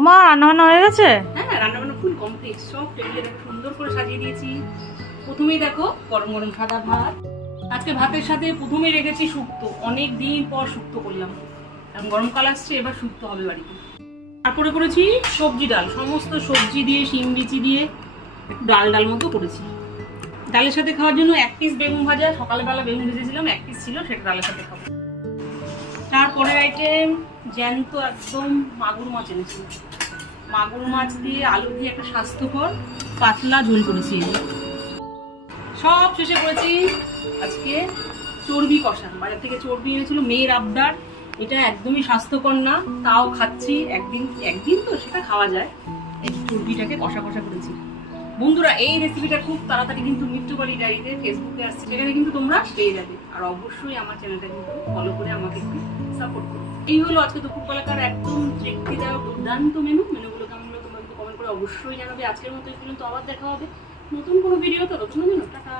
ওমা রান্না বান্না হয়ে গেছে? হ্যাঁ, রান্না বান্না ফুল কমপ্লিট, সব টেবিলে দেখো সুন্দর করে সাজিয়ে দিয়েছি। প্রথমেই দেখো গরম গরম সাদা ভাত। আজকে ভাতের সাথে প্রথমেই রেখেছি শুক্তো, অনেক দিন পর শুক্তো করলাম, এখন গরমকাল আসছে, এবার শুক্তো হবে বাড়িতে। তারপরে করেছি সবজি ডাল, সমস্ত সবজি দিয়ে শিম বিচি দিয়ে একটু ডাল ডাল মতো করেছি। ডালের সাথে খাওয়ার জন্য 1 পিস বেগুন ভাজা, সকালবেলা বেগুন ভেজেছিলাম, 1 পিস ছিল, সেটা ডালের সাথে খাবো। তারপরের আইটেম জ্যান্ত একদম মাগুর মাছ এনেছি, মাগুর মাছ দিয়ে আলু দিয়ে একটা স্বাস্থ্যকর পাতলা ঝোল করেছি। সব শেষে করেছি আজকে চর্বি কষা, বাজার থেকে চর্বি এনেছিল, মেয়ের আবদার, এটা একদমই স্বাস্থ্যকর না, তাও খাচ্ছি, একদিন তো সেটা খাওয়া যায়। এই চর্বিটাকে কষা কষা করেছি। বন্ধুরা, এই রেসিপিটা খুব তাড়াতাড়ি কিন্তু মৃত্যুবাড়ি ডায়েরিতে ফেসবুকে আসছে, সেখানে কিন্তু তোমরা পেয়ে যাবে। আর অবশ্যই আমার চ্যানেলটা কিন্তু ফলো করে আমাকে একটু সাপোর্ট করো। এই হলো আজকে দুপুরবেলাকার একদম তৃপ্তিদায়ক দুর্দান্ত মেনুগুলো কেমন হলো তোমরা একটু কমেন্ট করে অবশ্যই জানাবে। আজকের মতো এই পর্যন্ত, আবার দেখা হবে নতুন কোনো ভিডিও, তো নতুন টাটা।